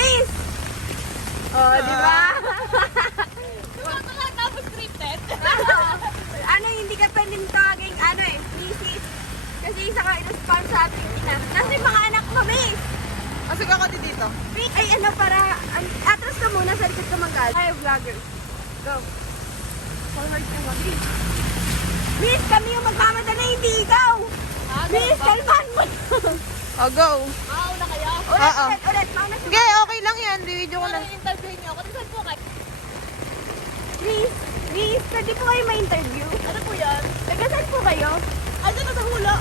Miss! Oh, di ba? Tapos scripted. Ano, hindi ka pwedeng tawagin, ano eh, Mrs. Kasi isa ka ino-spam sa ating ina. Nasa yung mga anak mo, Miss! O, sige ako dito. Ay, ano, para, atras ka muna, sa likod ka mag-gal. Ay, vlogger. Go. Forward ka mo, Miss. Miss, kami yung magmamadala, hindi ikaw! Miss, kalman mo! O, go. Una kayo. Ulit, mauna sa Sige, okay lang yan. Video ko lang. Interview niyo ako. Saan po kayo? Miss, pwede po kayo ma-interview? Ano po yan? Taga saan po kayo? Ay, dito sa hula.